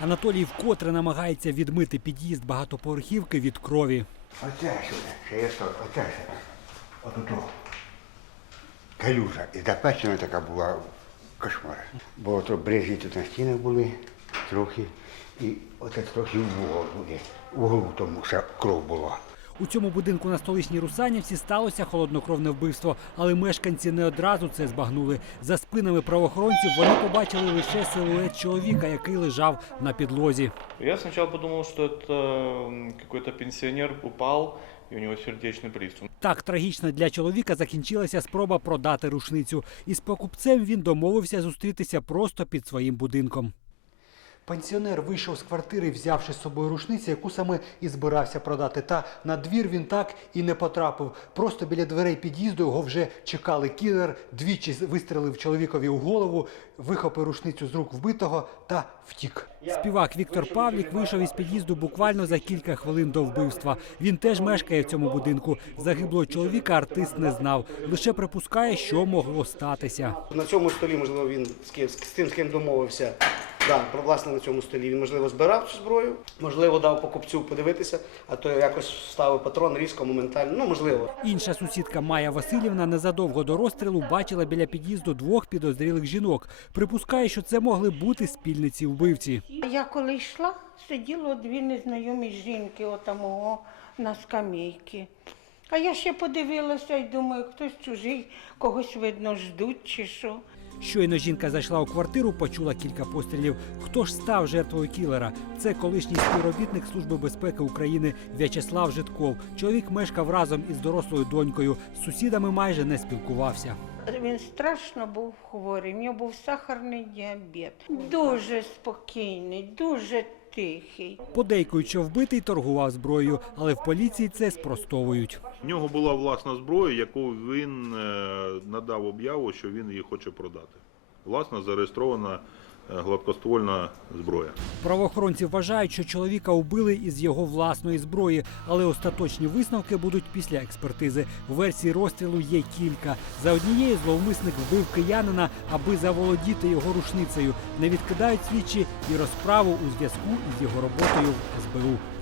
Анатолій вкотре намагається відмити під'їзд багатоповерхівки від крові. Оце ще що, є, оце, що тут калюжа. І запечена така була кошмара. Бо брежі тут на стінах були трохи. І оце трохи в угол в голову тому ще кров була. У цьому будинку на столичній Русанівці сталося холоднокровне вбивство, але мешканці не одразу це збагнули. За спинами правоохоронців вони побачили лише силует чоловіка, який лежав на підлозі. Я спочатку подумав, що це якийсь пенсіонер упав і у нього сердечний приступ. Так трагічно для чоловіка закінчилася спроба продати рушницю, і з покупцем він домовився зустрітися просто під своїм будинком. Пенсіонер вийшов з квартири, взявши з собою рушницю, яку саме і збирався продати. Та на двір він так і не потрапив. Просто біля дверей під'їзду його вже чекали. Кілер двічі вистрелив чоловікові у голову, вихопив рушницю з рук вбитого та втік. Співак Віктор Павлік вийшов із під'їзду буквально за кілька хвилин до вбивства. Він теж мешкає в цьому будинку. Загиблого чоловіка артист не знав, лише припускає, що могло статися. На цьому столі можливо він з тим, з ким тим домовився. Да, про власне на цьому столі він можливо збирав цю зброю, можливо, дав покупцю подивитися, а то я якось ставив патрон різко, моментально. Ну, можливо. Інша сусідка Майя Васильівна незадовго до розстрілу бачила біля під'їзду двох підозрілих жінок, припускає, що це могли бути спільниці вбивці. я коли йшла, сиділо дві незнайомі жінки, отамого на скамійці. А я ще подивилася і думаю, хтось чужий, когось видно, ждуть чи що. Щойно жінка зайшла у квартиру, почула кілька пострілів. Хто ж став жертвою кілера? Це колишній співробітник служби безпеки України В'ячеслав Житков. Чоловік мешкав разом із дорослою донькою. З сусідами майже не спілкувався. Він страшно був хворий, в нього був сахарний діабет, дуже спокійний, дуже тихий. Подейкуючи, що вбитий, торгував зброєю, але в поліції це спростовують. У нього була власна зброя, яку він надав об'яву, що він її хоче продати. Власна зареєстрована гладкоствольна зброя. Правоохоронці вважають, що чоловіка убили із його власної зброї, але остаточні висновки будуть після експертизи. В версії розстрілу є кілька за однією зловмисник. вбив киянина, аби заволодіти його рушницею. Не відкидають свідчі і розправу у зв'язку з його роботою в СБУ.